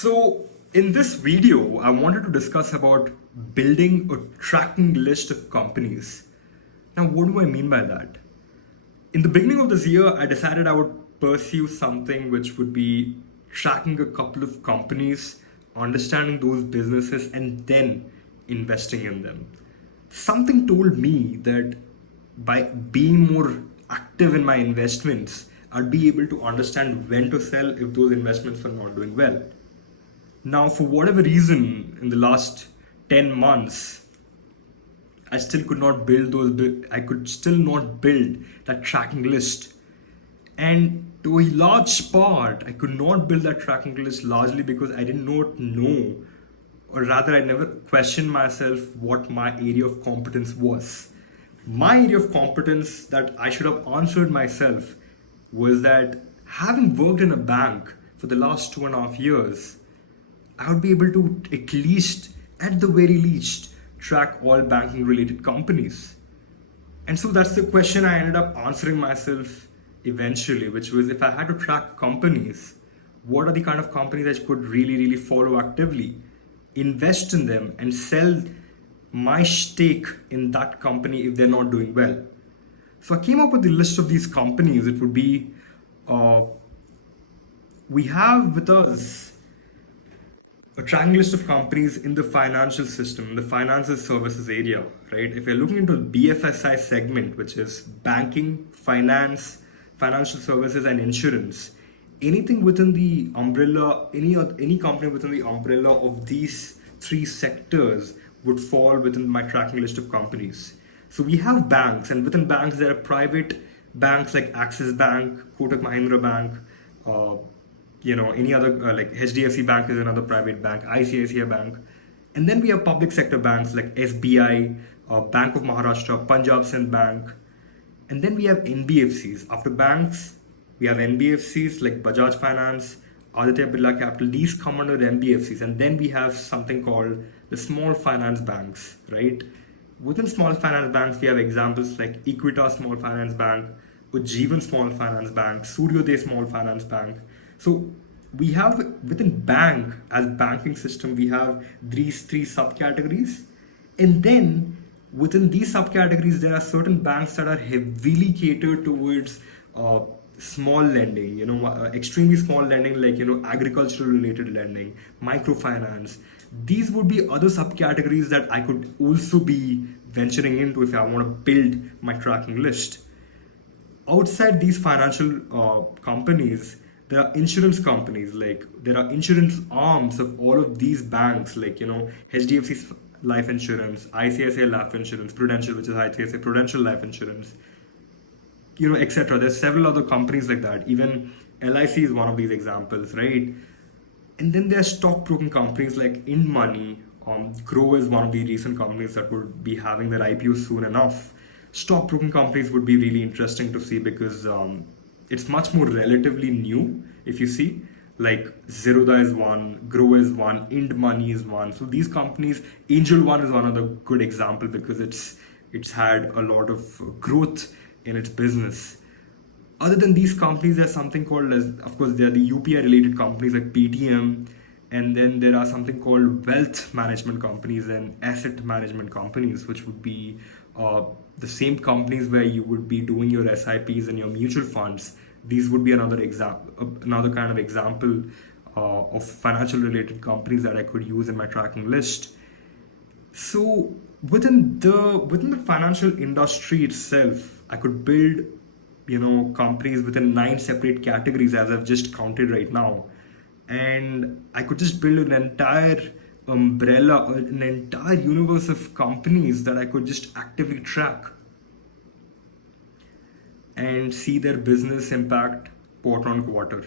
So in this video, I wanted to discuss about building a tracking list of companies. Now, what do I mean by that? In the beginning of this year, I decided I would pursue something which would be tracking a couple of companies, understanding those businesses, and then investing in them. Something told me that by being more active in my investments, I'd be able to understand when to sell if those investments were not doing well. Now, for whatever reason, in the last 10 months, I still could not build I could still not build that tracking list. And to a large part, I could not build that tracking list largely because I did not know, or rather, I never questioned myself what my area of competence was. My area of competence that I should have answered myself was that having worked in a bank for the last 2.5 years, I would be able to at the very least, track all banking related companies. And so that's the question I ended up answering myself eventually, which was if I had to track companies, what are the kind of companies I could really follow actively, invest in them, and sell my stake in that company if they're not doing well. So I came up with the list of these companies. It would be, we have with us a tracking list of companies in the financial system, in the financial services area, right? If you're looking into the BFSI segment, which is banking, finance, financial services, and insurance, anything within the umbrella, any company within the umbrella of these three sectors would fall within my tracking list of companies. So we have banks, and within banks there are private banks like Axis Bank, Kotak Mahindra Bank, any other like HDFC Bank is another private bank, ICICI Bank, and then we have public sector banks like SBI, Bank of Maharashtra, Punjab Sindh Bank, and then we have NBFCs. After banks, we have NBFCs like Bajaj Finance, Aditya Birla Capital. These come under NBFCs, and then we have something called the small finance banks, right? Within small finance banks, we have examples like Equitas Small Finance Bank, Ujjivan Small Finance Bank, Suryodaya Small Finance Bank. So we have within bank as banking system, we have these three subcategories. And then within these subcategories, there are certain banks that are heavily catered towards small lending, extremely small lending, like, agricultural related lending, microfinance. These would be other subcategories that I could also be venturing into if I want to build my tracking list. Outside these financial companies, there are insurance companies, like there are insurance arms of all of these banks, like, HDFC Life Insurance, ICICI Life Insurance, Prudential, which is ICICI Prudential Life Insurance, etc. There's several other companies like that. Even LIC is one of these examples, right? And then there are stockbroking companies like InMoney. Grow is one of the recent companies that would be having their IPO soon enough. Stockbroking companies would be really interesting to see because it's much more relatively new. If you see, like Zerodha is one, Grow is one, InMoney is one. So these companies, Angel One is one of the good example because it's had a lot of growth in its business. Other than these companies, there's something called, of course, there are the UPI related companies like Paytm, and then there are something called wealth management companies and asset management companies, which would be the same companies where you would be doing your SIPs and your mutual funds. These would be another kind of example of financial related companies that I could use in my tracking list. So within the financial industry itself, I could build companies within 9 separate categories as I've just counted right now, and I could just build an entire umbrella, an entire universe of companies that I could just actively track and see their business impact quarter on quarter.